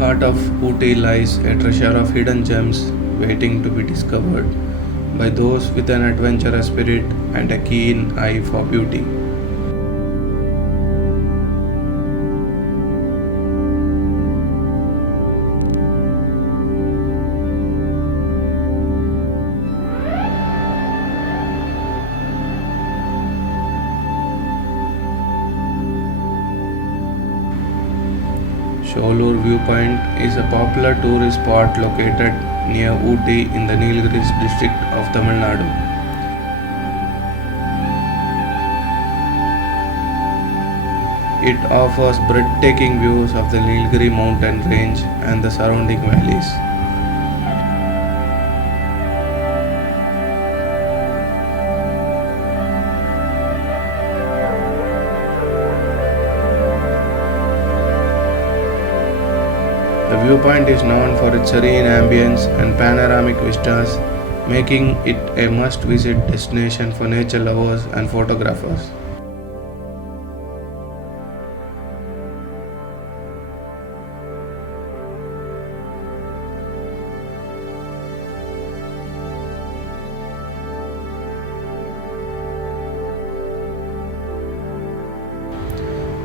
heart of Ooty lies a treasure of hidden gems waiting to be discovered by those with an adventurous spirit and a keen eye for beauty. Sholur View Point is a popular tourist spot located near Ooty in the Nilgiris district of Tamil Nadu. It offers breathtaking views of the Nilgiri mountain range and the surrounding valleys. The viewpoint is known for its serene ambience and panoramic vistas, making it a must-visit destination for nature lovers and photographers.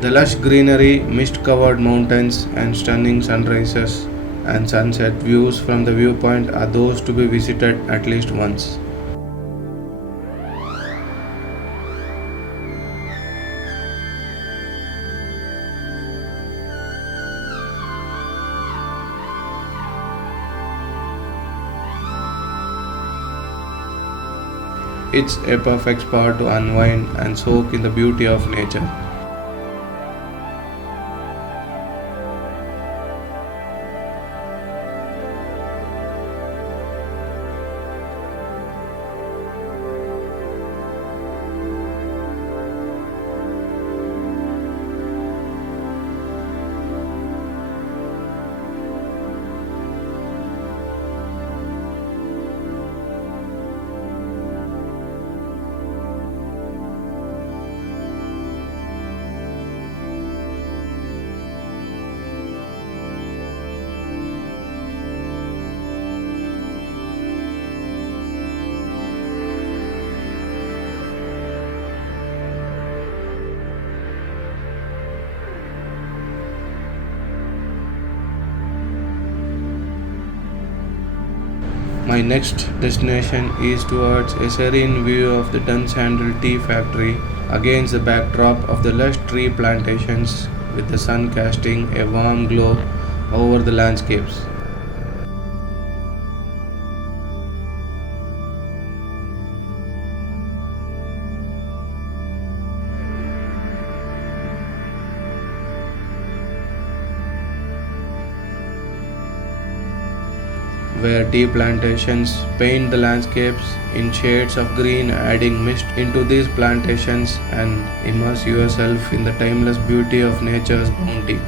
The lush greenery, mist-covered mountains, and stunning sunrises and sunset views from the viewpoint are those to be visited at least once. It's a perfect spot to unwind and soak in the beauty of nature. My next destination is towards a serene view of the Dunsandle Tea Factory against the backdrop of the lush tree plantations with the sun casting a warm glow over the landscapes. Where tea plantations paint the landscapes in shades of green, adding mist into these plantations and immerse yourself in the timeless beauty of nature's bounty.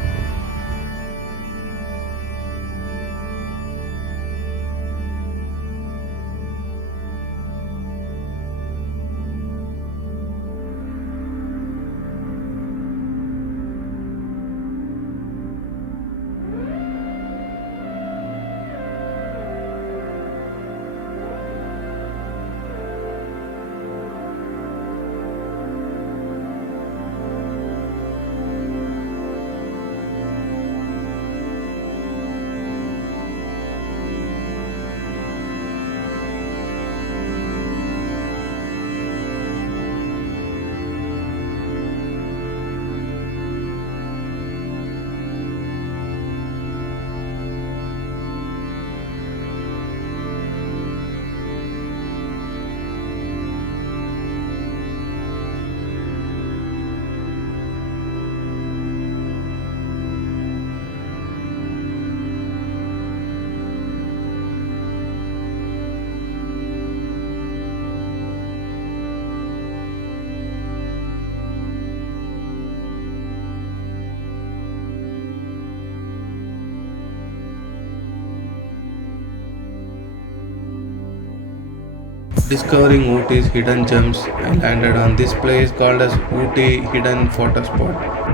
Discovering Ooty's hidden gems, I landed on this place called as Ooty Hidden Photo Spot.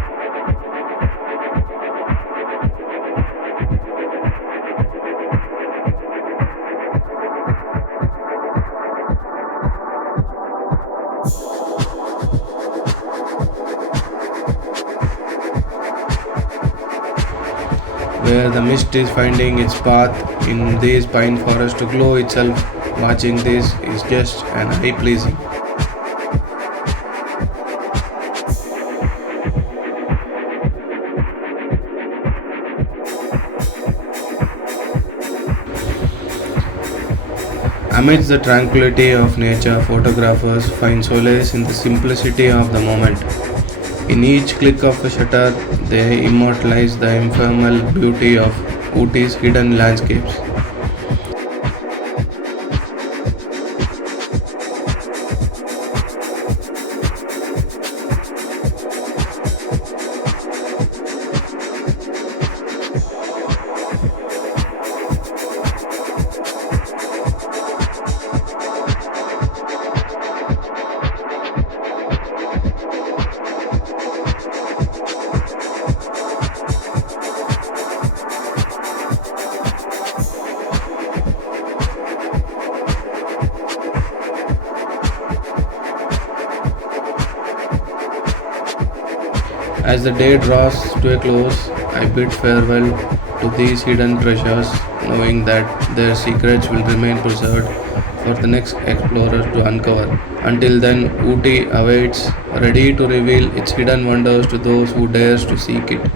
where the mist is finding its path in these pine forests to glow itself. Watching this is just an eye pleasing. Amidst the tranquility of nature, photographers find solace in the simplicity of the moment. In each click of a shutter, they immortalize the ephemeral beauty of Ooty's hidden landscapes. As the day draws to a close, I bid farewell to these hidden treasures, knowing that their secrets will remain preserved for the next explorer to uncover. Until then, Ooty awaits, ready to reveal its hidden wonders to those who dares to seek it.